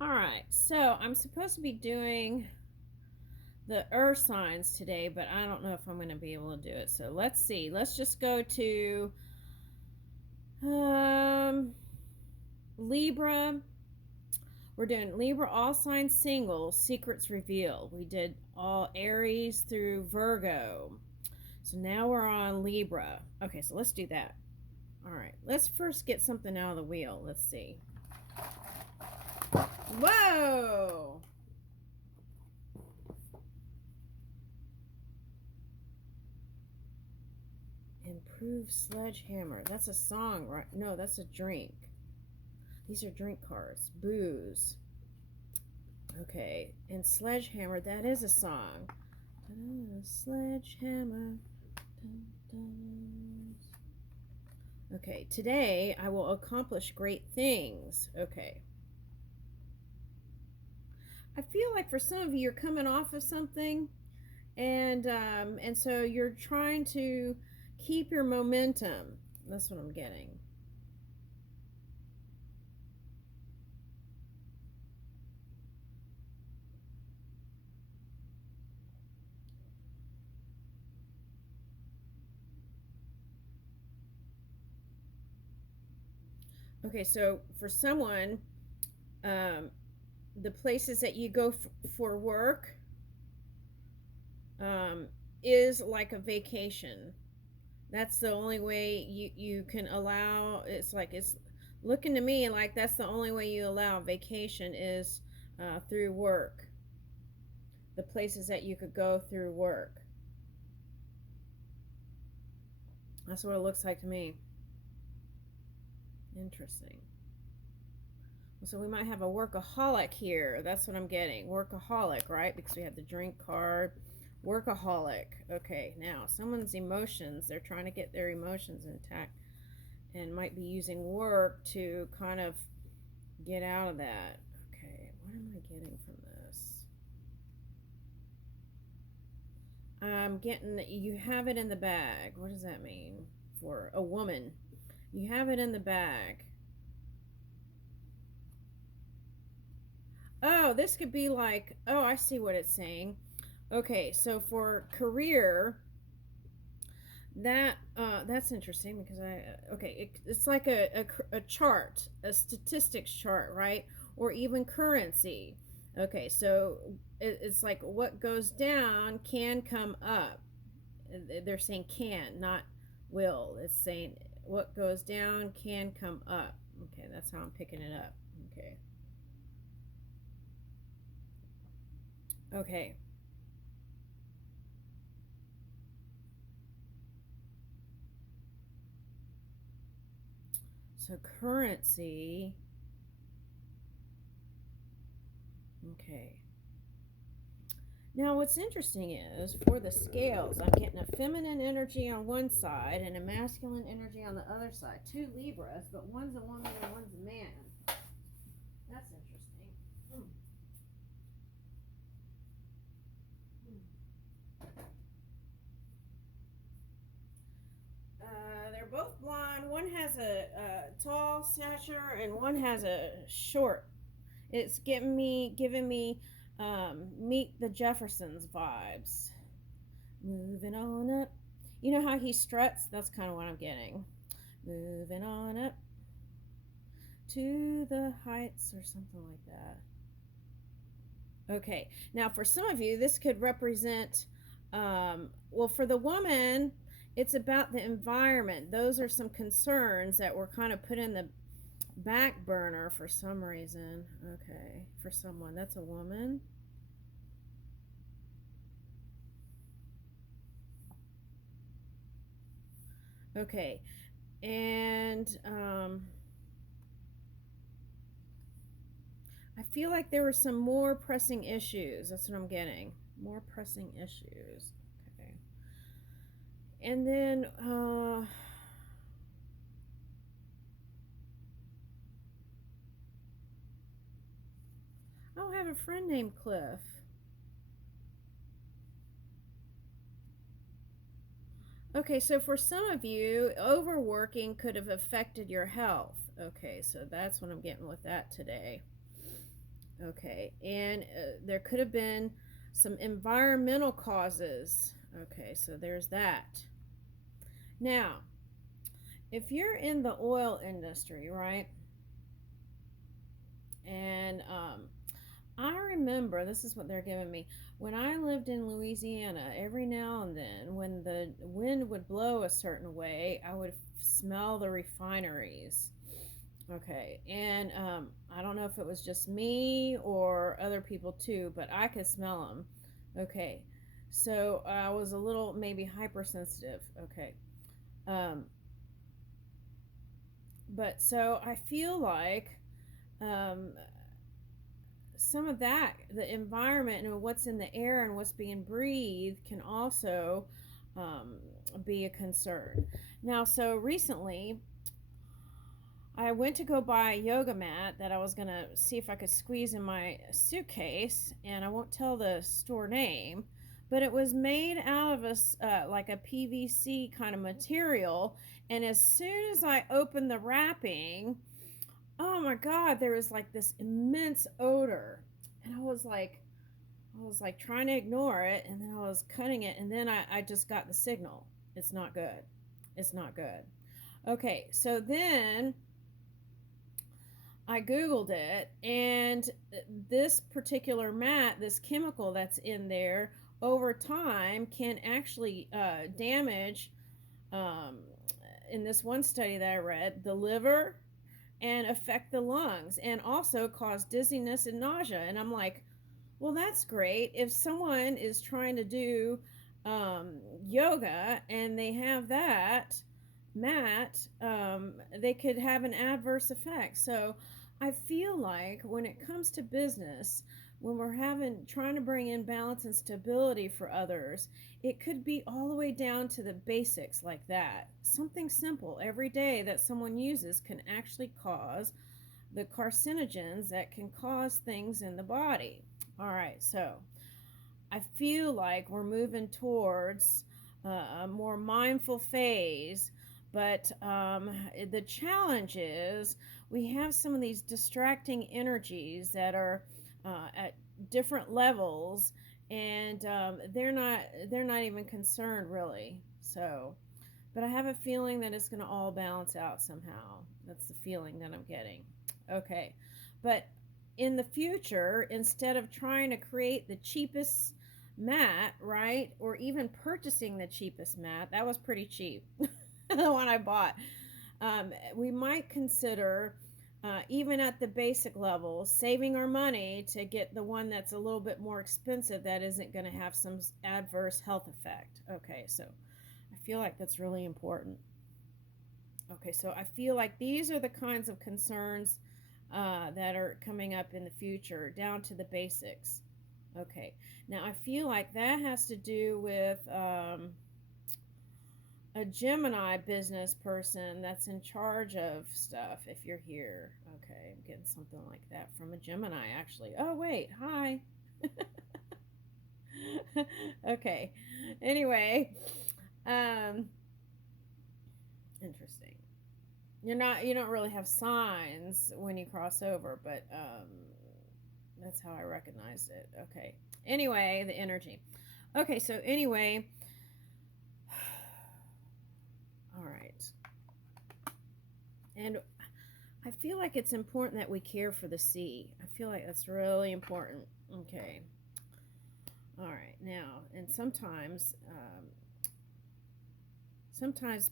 All right, so I'm supposed to be doing the earth signs today, but I don't know if I'm going to be able to do it. So let's see. Let's just go to um, Libra. We're doing Libra all signs singles, secrets revealed. We did all Aries through Virgo. So now we're on Libra. Okay, so let's do that. All right, let's first get something out of the wheel. Let's see. Whoa! Improved sledgehammer. That's a song, right? No, that's a drink. These are drink cards. Booze. Okay. And sledgehammer, that is a song. Sledgehammer. Dun, dun. Okay. Today I will accomplish great things. Okay. I feel like for some of you, you're coming off of something, and so you're trying to keep your momentum. That's what I'm getting. Okay, so for someone, um, the places that you go for work um, is like a vacation. That's the only way you can allow. It's looking to me like that's the only way you allow vacation is through work. The places that you could go through work. That's what it looks like to me. Interesting. So we might have a workaholic here. That's what I'm getting. Workaholic, right? Because we have the drink card. Workaholic. Okay, now someone's emotions, they're trying to get their emotions intact and might be using work to kind of get out of that. Okay, what am I getting from this? I'm getting that you have it in the bag. What does that mean for a woman? You have it in the bag. Oh, this could be like, oh, I see what it's saying. Okay, so for career, that's interesting because it's like a chart, a statistics chart, right? Or even currency. Okay, so it's like what goes down can come up. They're saying can, not will. It's saying what goes down can come up. Okay, that's how I'm picking it up. Okay. Okay. So currency. Okay. Now, what's interesting is for the scales, I'm getting a feminine energy on one side and a masculine energy on the other side. Two Libras, but one's a woman and one's a man. That's interesting. Hmm. They're both blonde. One has a tall stature, and one has a short. It's giving me Meet the Jeffersons vibes. Moving on up. You know how he struts? That's kind of what I'm getting. Moving on up to the heights or something like that. Okay, now for some of you, this could represent, well, for the woman, it's about the environment. Those are some concerns that were kind of put in the back burner for some reason. Okay, for someone, that's a woman. Okay, and I feel like there were some more pressing issues. That's what I'm getting. More pressing issues. Okay. And then, I'll have a friend named Cliff. Okay, so for some of you, overworking could have affected your health. Okay, so that's what I'm getting with that today. Okay, and there could have been some environmental causes. Okay, so there's that. Now, if you're in the oil industry, right? And I remember, this is what they're giving me. When I lived in Louisiana, every now and then, when the wind would blow a certain way, I would smell the refineries. Okay, and I don't know if it was just me or other people too, but I could smell them. Okay, so I was a little maybe hypersensitive. Okay, um, but so I feel like um, some of that, the environment and what's in the air and what's being breathed, can also um, be a concern. Now, so recently, I went to go buy a yoga mat that I was going to see if I could squeeze in my suitcase, and I won't tell the store name, but it was made out of like a PVC kind of material, and as soon as I opened the wrapping, oh my God, there was like this immense odor, and I was like trying to ignore it, and then I was cutting it, and then I just got the signal. It's not good. It's not good. Okay, so then I Googled it, and this particular mat, this chemical that's in there, over time can actually damage, um, in this one study that I read, the liver and affect the lungs and also cause dizziness and nausea. And I'm like, well, that's great. If someone is trying to do yoga and they have that mat, they could have an adverse effect. So I feel like when it comes to business, when we're trying to bring in balance and stability for others, it could be all the way down to the basics like that. Something simple every day that someone uses can actually cause the carcinogens that can cause things in the body. All right, so I feel like we're moving towards a more mindful phase, but the challenge is we have some of these distracting energies that are at different levels, and they're not even concerned really. So, but I have a feeling that it's going to all balance out somehow. That's the feeling that I'm getting. Okay, but in the future, instead of trying to create the cheapest mat, right, or even purchasing the cheapest mat, that was pretty cheap, the one I bought, we might consider, even at the basic level, saving our money to get the one that's a little bit more expensive that isn't going to have some adverse health effect. Okay, so I feel like that's really important. Okay, so I feel like these are the kinds of concerns that are coming up in the future, down to the basics. Okay, now I feel like that has to do with a Gemini business person that's in charge of stuff, if you're here. Okay, I'm getting something like that from a Gemini, actually. Oh, wait, hi. Okay, anyway, interesting. You don't really have signs when you cross over, but that's how I recognized it. Okay, anyway, the energy. Okay, so anyway, all right, and I feel like it's important that we care for the sea. I feel like that's really important. Okay, all right, now, and sometimes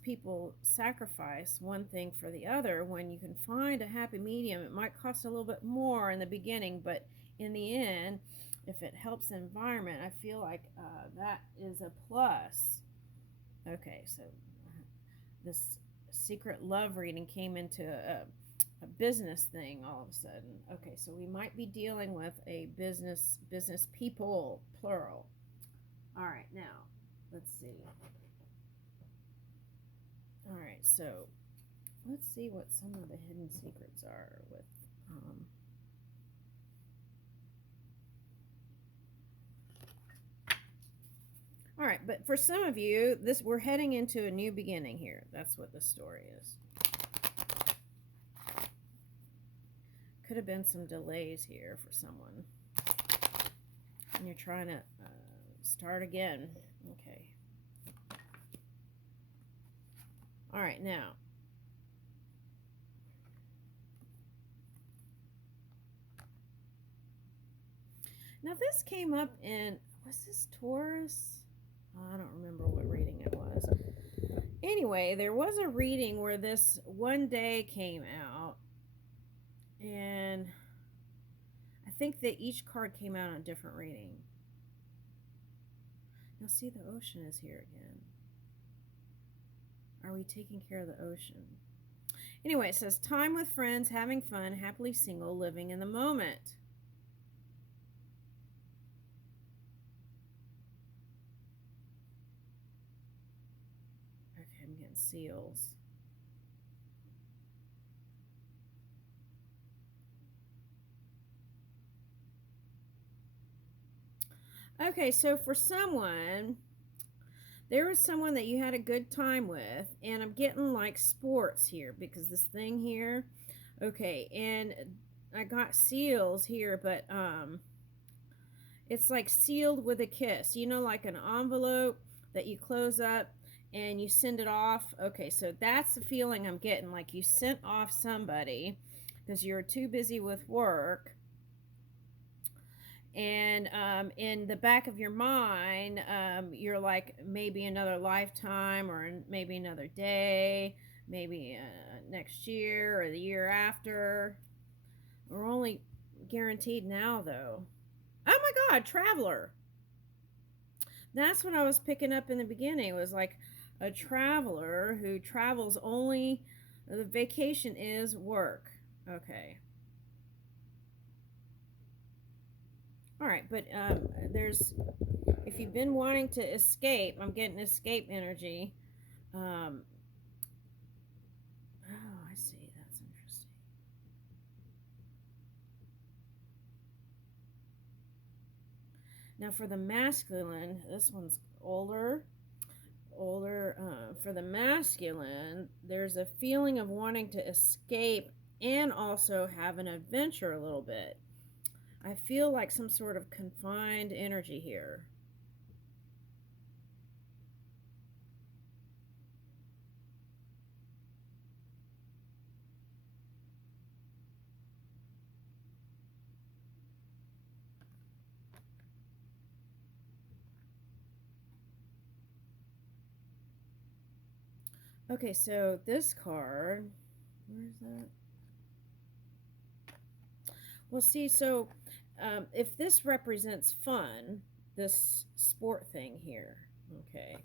people sacrifice one thing for the other. When you can find a happy medium, it might cost a little bit more in the beginning, but in the end, if it helps the environment, I feel like that is a plus. Okay, so this secret love reading came into a business thing all of a sudden. Okay, so we might be dealing with a business people, plural. All right, now, let's see. All right, so let's see what some of the hidden secrets are with all right, but for some of you, we're heading into a new beginning here. That's what the story is. could have been some delays here for someone. And you're trying to start again. Okay. All right, now. Now this came up in, was this Taurus? I don't remember what reading it was. Anyway, there was a reading where this one day came out, and I think that each card came out on a different reading. Now see, the ocean is here again. Are we taking care of the ocean? Anyway, it says, time with friends, having fun, happily single, living in the moment. Okay, I'm getting seals. Okay, so for someone, there was someone that you had a good time with, and I'm getting like sports here because this thing here, okay, and I got seals here, but it's like sealed with a kiss, you know, like an envelope that you close up and you send it off. Okay, so that's the feeling I'm getting, like you sent off somebody because you're too busy with work. And in the back of your mind, you're like, maybe another lifetime, or maybe another day, maybe next year or the year after. We're only guaranteed now, though. Oh my God, traveler. That's what I was picking up in the beginning. It was like a traveler who travels only, the vacation is work. Okay. All right, but there's, if you've been wanting to escape, I'm getting escape energy. Oh, I see. That's interesting. Now for the masculine, this one's older. For the masculine, there's a feeling of wanting to escape and also have an adventure a little bit. I feel like some sort of confined energy here. Okay, so this card, where's that? Well, see, so if this represents fun, this sport thing here, okay,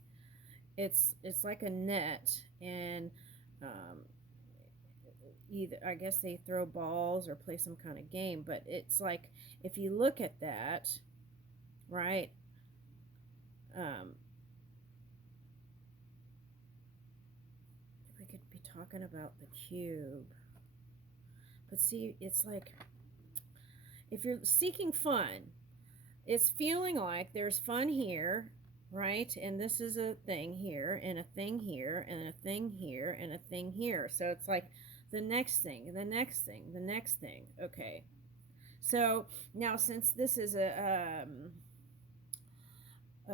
it's like a net, and either, I guess they throw balls or play some kind of game, but it's like, if you look at that, right, we could be talking about the cube, but see, it's like, if you're seeking fun, it's feeling like there's fun here, right? And this is a thing here, and a thing here, and a thing here, and a thing here. So it's like the next thing, the next thing, the next thing. Okay. So now, since this is a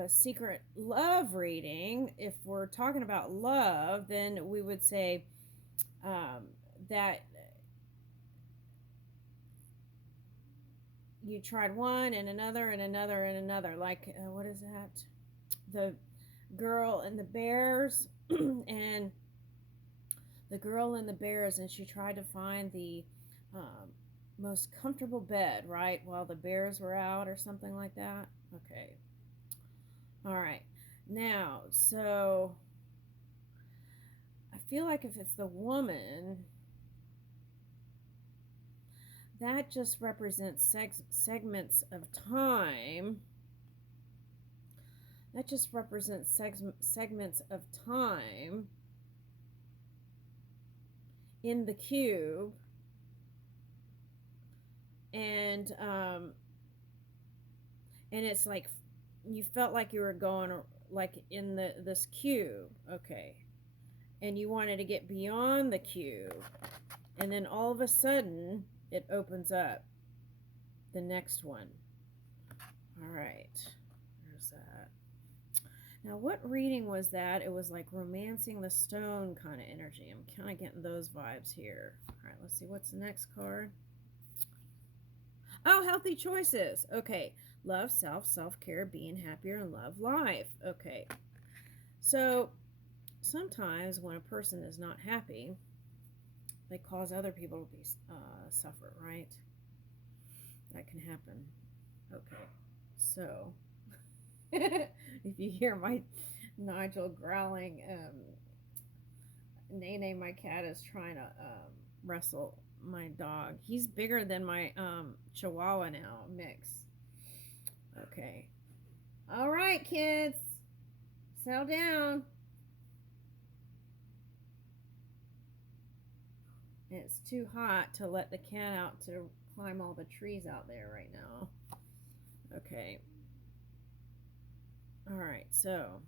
secret love reading, if we're talking about love, then we would say that you tried one and another and another and another. Like, what is that? The girl and the bears, and the girl and the bears, and she tried to find the most comfortable bed, right, while the bears were out, or something like that. Okay. All right. Now, so I feel like if it's the woman, that just represents segments of time. That just represents segments of time in the cube. And it's like you felt like you were going like in this cube, okay, and you wanted to get beyond the cube, and then all of a sudden it opens up the next one. All right, there's that. Now, what reading was that? It was like romancing the stone kind of energy. I'm kind of getting those vibes here. All right, let's see. What's the next card? Oh, healthy choices. Okay. Love, self-care, being happier, and love life. Okay. So, sometimes when a person is not happy, they cause other people to be suffer, right? That can happen. Okay. So, if you hear my Nigel growling, Nene, my cat, is trying to wrestle my dog. He's bigger than my Chihuahua now, Mix. Okay. All right, kids. Settle down. It's too hot to let the cat out to climb all the trees out there right now. Okay. All right, so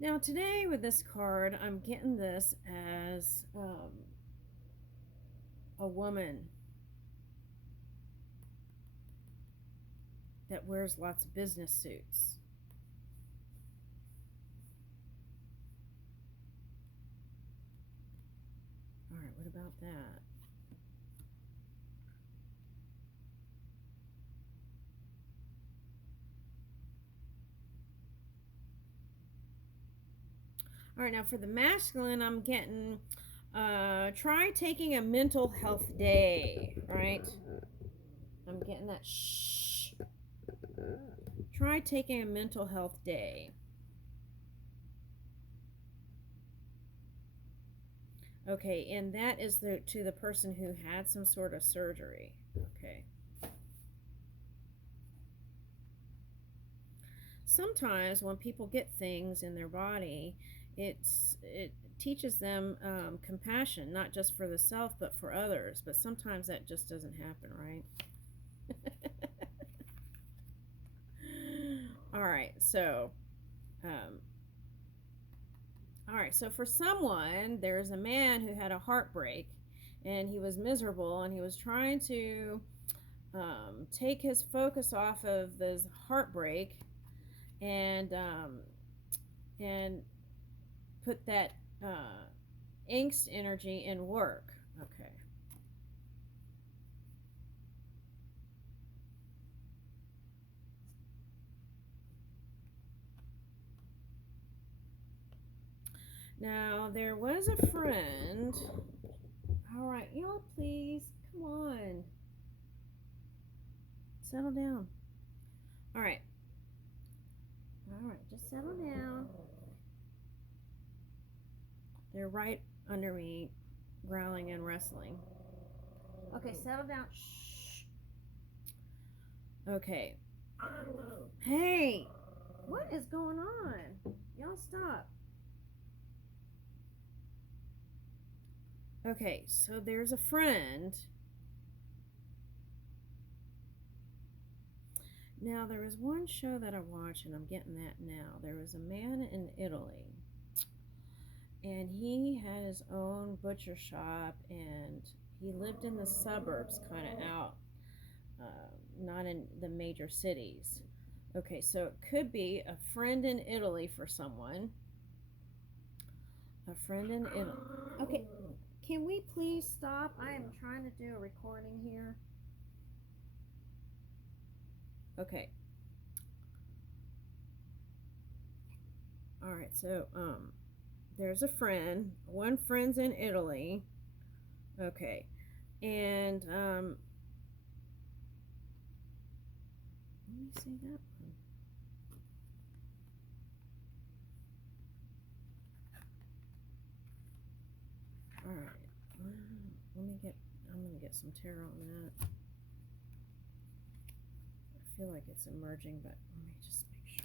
now today with this card, I'm getting this as a woman that wears lots of business suits. All right, what about that? All right, now for the masculine, I'm getting try taking a mental health day, right? I'm getting that shh. Try taking a mental health day. Okay, and that is to the person who had some sort of surgery. Okay. Sometimes when people get things in their body, it teaches them compassion, not just for the self, but for others. But sometimes that just doesn't happen, right? All right, so for someone, there's a man who had a heartbreak, and he was miserable, and he was trying to take his focus off of this heartbreak and put that angst energy in work. Okay. Now, there was a friend. All right, y'all, please, come on. Settle down. All right. All right, just settle down. They're right under me, growling and wrestling. Okay, settle down. Shh. Okay. Hey, what is going on? Y'all stop. Okay, so there's a friend. Now, there was one show that I watched, and I'm getting that now. There was a man in Italy, and he had his own butcher shop, and he lived in the suburbs, kind of out, not in the major cities. Okay, so it could be a friend in Italy for someone. A friend in Italy. Okay, can we please stop? I am trying to do a recording here. Okay. All right, so there's a friend. One friend's in Italy. Okay. And let me see that one. All right. I'm gonna get some tarot on that. I feel like it's emerging, but let me just make sure.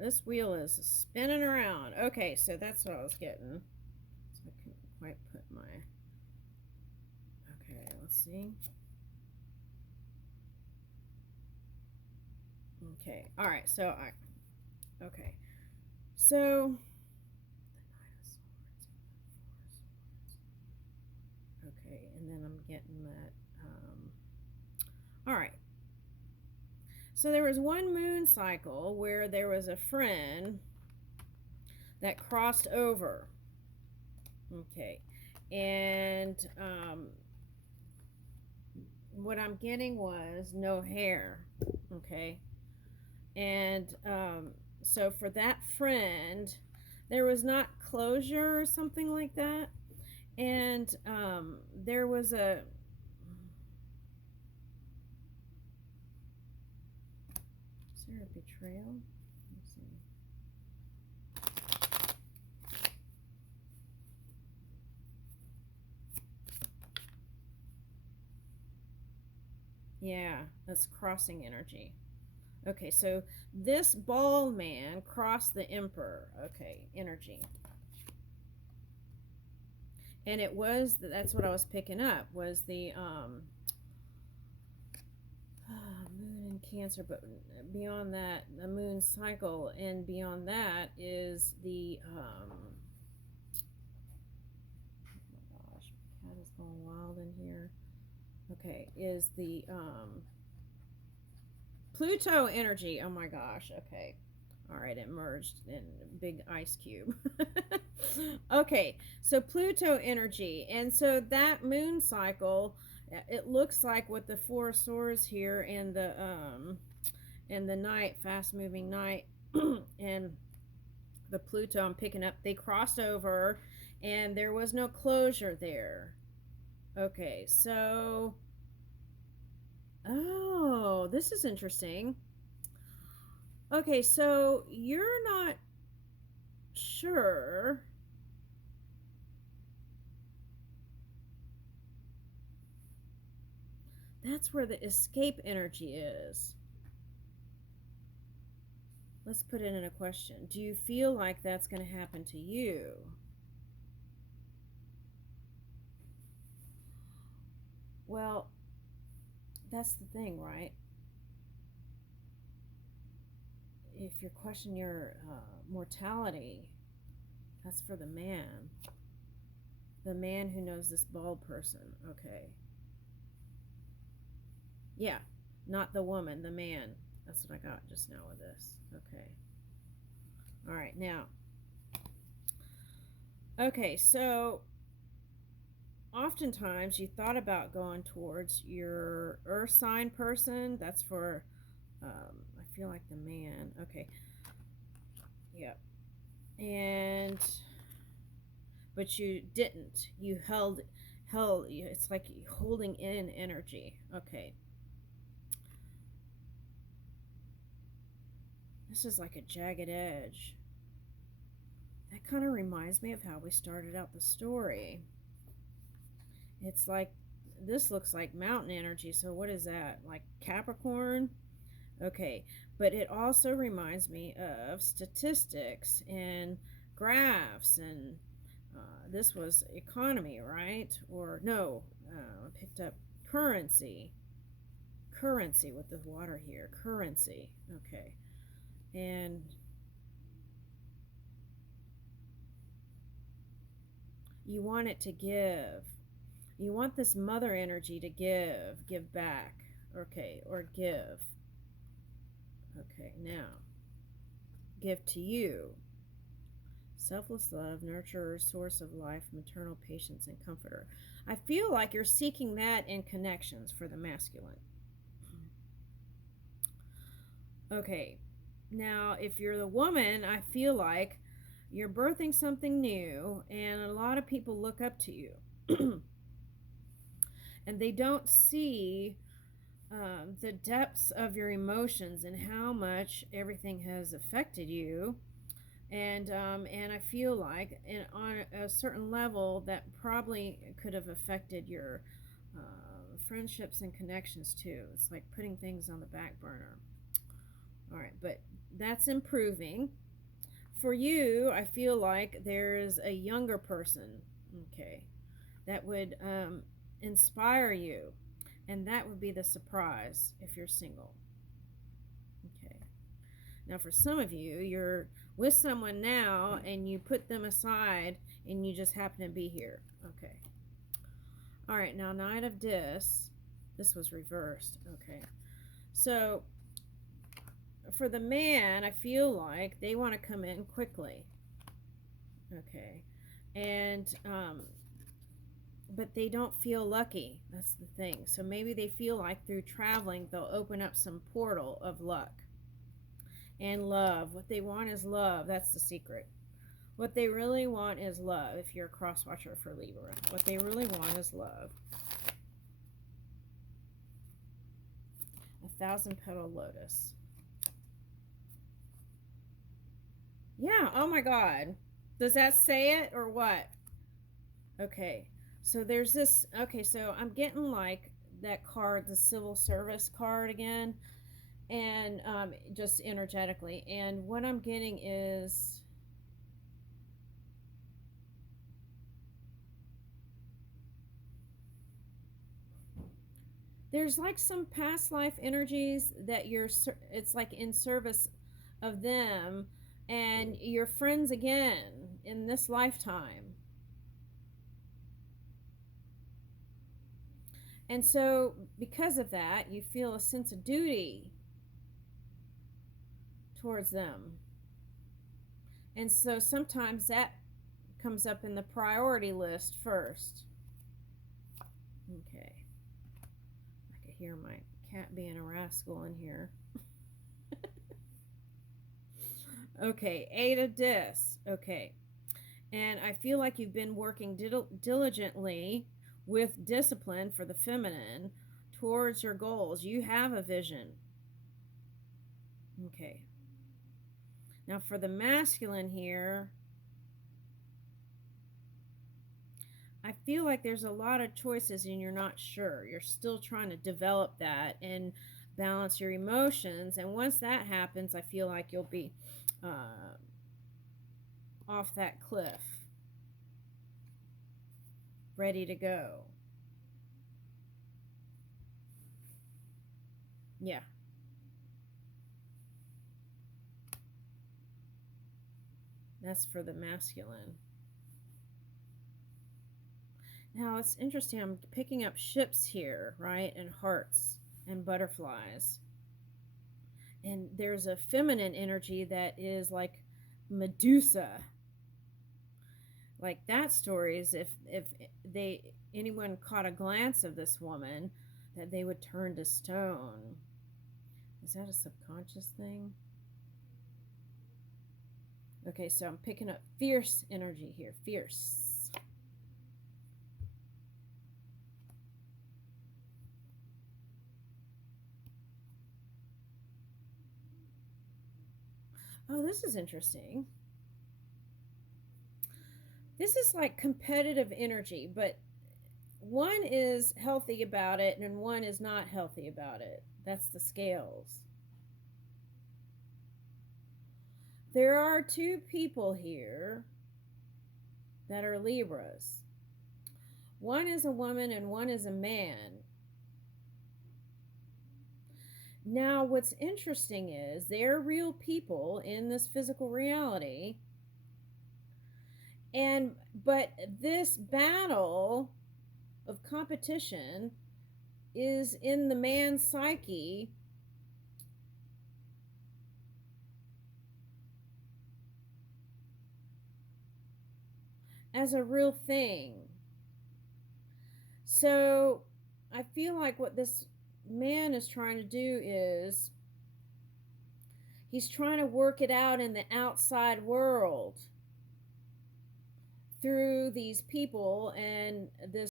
this wheel is spinning around. Okay, so that's what I was getting. So I couldn't quite put my... Okay, let's see. Okay, all right, so okay, so okay, and then I'm getting that, all right. So there was one moon cycle where there was a friend that crossed over. Okay, and what I'm getting was no hair. Okay, and so for that friend, there was not closure or something like that, and there was a... Is there a betrayal? Let's see. Yeah, that's crossing energy. Okay, so this ball man crossed the emperor. Okay, energy. And it was, that's what I was picking up, was the moon and Cancer, but beyond that, the moon cycle, and beyond that is the oh my gosh, my cat is going wild in here. Okay, is the Pluto energy. Oh my gosh. Okay. All right, it merged in a big ice cube. Okay, so Pluto energy. And so that moon cycle, it looks like with the Four of Swords here and the night, fast moving night, and the Pluto I'm picking up, they crossed over and there was no closure there. Okay, so oh, this is interesting. Okay, so you're not sure. That's where the escape energy is. Let's put it in a question. Do you feel like that's going to happen to you? Well, that's the thing, right? If you question your mortality, that's for the man. The man who knows this bald person. Okay. Yeah, not the woman, the man. That's what I got just now with this. Okay. All right, now. Okay, so oftentimes you thought about going towards your earth sign person. That's for, I feel like the man. Okay. Yep. And, but you didn't. You held, it's like holding in energy. Okay. This is like a jagged edge. That kind of reminds me of how we started out the story. It's like, this looks like mountain energy. So what is that? Like Capricorn? Okay. But it also reminds me of statistics and graphs, and this was economy, right? Or no, I picked up currency. Currency with the water here. Currency. Okay. And you want it to give. You want this mother energy to give back. Okay, or give. Okay, now, give to you. Selfless love, nurturer, source of life, maternal patience, and comforter. I feel like you're seeking that in connections for the masculine. Okay, now if you're the woman, I feel like you're birthing something new, and a lot of people look up to you. And they don't see the depths of your emotions and how much everything has affected you. And I feel like on a certain level that probably could have affected your friendships and connections too. It's like putting things on the back burner. All right, but that's improving. For you, I feel like there's a younger person, okay, that would inspire you, and that would be the surprise if you're single. Okay. Now, for some of you, you're with someone now and you put them aside and you just happen to be here. Okay. All right, now Knight of Dis. This was reversed. Okay. So, for the man, I feel like they want to come in quickly. Okay. And, but they don't feel lucky. That's the thing. So maybe they feel like through traveling, they'll open up some portal of luck and love. What they want is love. That's the secret. What they really want is love. If you're a cross watcher for Libra, what they really want is love. 1,000-petal lotus. Yeah, oh my God. Does that say it or what? Okay, so there's this. Okay, so I'm getting like that card, the civil service card again, and just energetically. And what I'm getting is there's like some past life energies that it's like in service of them, and you're friends again in this lifetime. And so because of that, you feel a sense of duty towards them. And so sometimes that comes up in the priority list first. Okay. I can hear my cat being a rascal in here. Okay, 8 of Dis. Okay. And I feel like you've been working diligently with discipline for the feminine towards your goals. You have a vision. Okay. Now for the masculine here, I feel like there's a lot of choices and you're not sure. You're still trying to develop that and balance your emotions. And once that happens, I feel like you'll be off that cliff, ready to go. Yeah. That's for the masculine. Now, it's interesting. I'm picking up ships here, right? And hearts and butterflies. And there's a feminine energy that is like Medusa. Like that story is if anyone caught a glance of this woman, that they would turn to stone. Is that a subconscious thing? Okay, so I'm picking up fierce energy here. Fierce. Oh, this is interesting. This is like competitive energy, but one is healthy about it and one is not healthy about it. That's the scales. There are two people here that are Libras. One is a woman and one is a man. Now, what's interesting is they're real people in this physical reality. But this battle of competition is in the man's psyche as a real thing. So I feel like what this man is trying to do is he's trying to work it out in the outside world through these people and this